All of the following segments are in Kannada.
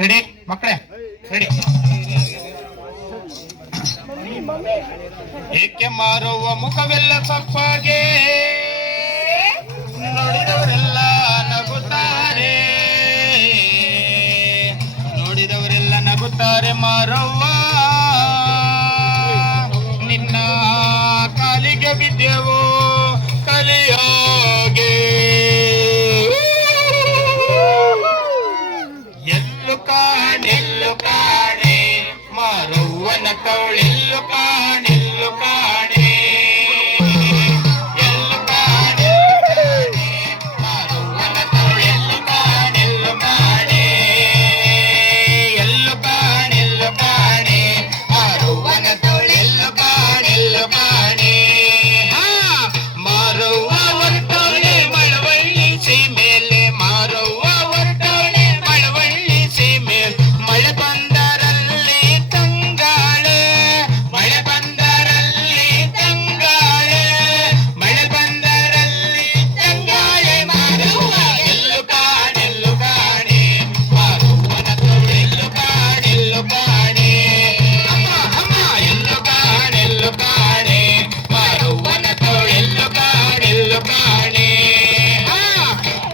ರೆಡಿ ಮಕ್ಕಳೇ ರೆಡಿ. ಏಕೆ ಮಾರುವ ಮುಖವೆಲ್ಲ ಸಪ್ಪಾಗೆ ನೋಡಿದವರೆಲ್ಲ ನಗುತ್ತಾರೆ, ನೋಡಿದವರೆಲ್ಲ ನಗುತ್ತಾರೆ ಮಾರವ್ವ ನಿನ್ನ ಕಾಲಿಗೆ ಬಿದ್ದೆವು ಕಲಿಯೋಗೆ. ಎಲ್ಲು ಕಾಣೆ ಮಾರವ್ವನ ಕವಳೆಲ್ಲು ಕಾಣೆಲ್ಲು ಕಾಣೆ.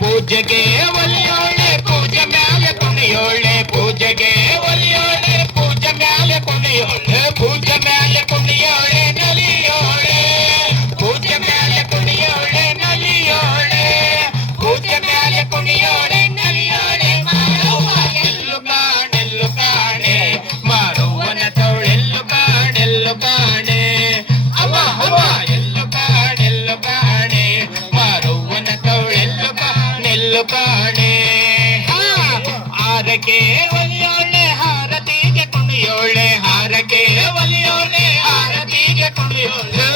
ಪೂಜೆಗೆ ಒಲಿಯೋಳೆ ಪೂಜೆ ಮ್ಯಾಲೆ ಕುಣಿಯೋಳೆ, ಪೂಜೆಗೆ ಒಲಿಯೋಳೆ ಪೂಜೆ ಮ್ಯಾಲೆ ಕುಣಿಯೋಳೆ, ಪೂಜೆ ಮ್ಯಾಲೆ ಕುಣಿಯೋಳೆ ನಲಿಯೋಳೆ, ಪೂಜೆ ಮ್ಯಾಲೆ ಕುಣಿಯೋಳೆ ನಲಿಯೋಳೆ, ಪೂಜೆ ಮ್ಯಾಲೆ ಕುಣಿಯೋಳೆ ನಲಿಯೋಳೆ. ಮಾರವ್ವ ಎಲ್ಲು ಕಾಣೆ ಮಾರವ್ವನ ತವಳೆಲ್ಲು ಕಾಣೆ. ಅವ್ವ ಅವ್ವ ಎಲ್ಲು ಕಾಣೆ ಮಾರವ್ವನ ತವಳೆಲ್ಲು ಕಾಣೆ. ಹಾರಕ್ಕೆ ಒಲಿಯೋಳೆ ಹಾರತಿಗೆ ಕುಣಿಯೋಳೆ, ಹಾರಕ್ಕೆ ಒಲಿಯೋಳೆ ಹಾರತಿಗೆ ಕುಣಿಯೋಳೆ.